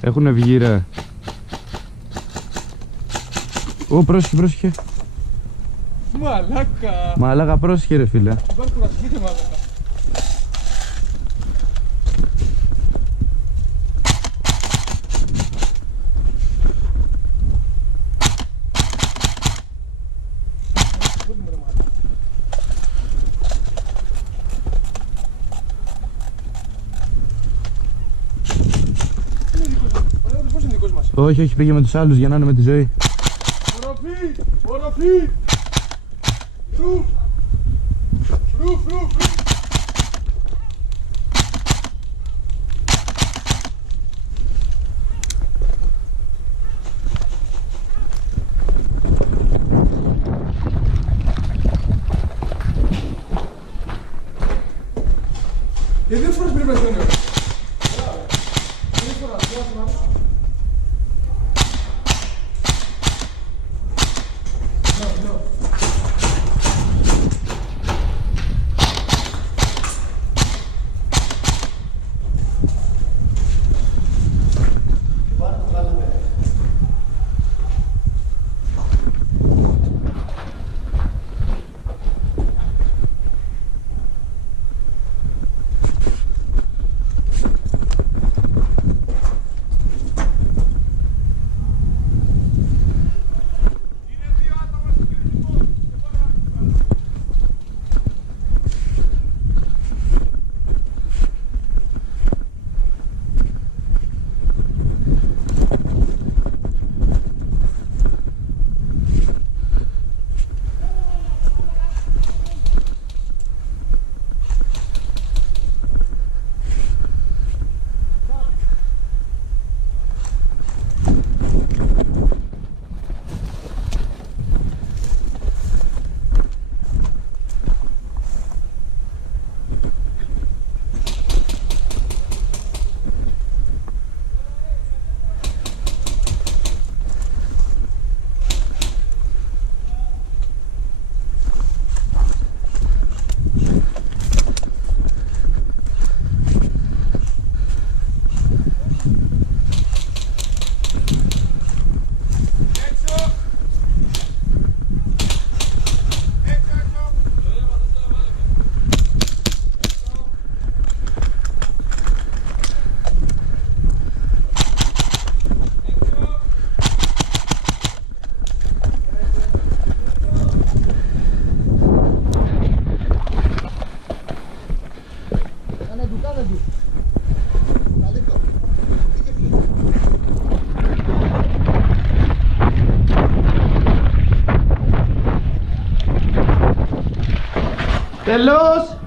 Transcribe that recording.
Έχουνε βγει ρε. Ω, πρόσεχε, πρόσεχε. Μαλάκα. Μαλάκα, πρόσεχε ρε φίλε. Υπάρχει κουρασμένη μαλάκα. Όχι, όχι, πήγε με τους άλλους για να είναι με τη ζωή. Οροφή! Οροφή! Ρουφ! Ρουφ, ρουφ, ρουφ! Δύο φορές πρέπει να είναι. Δύο φορές, Τέλος!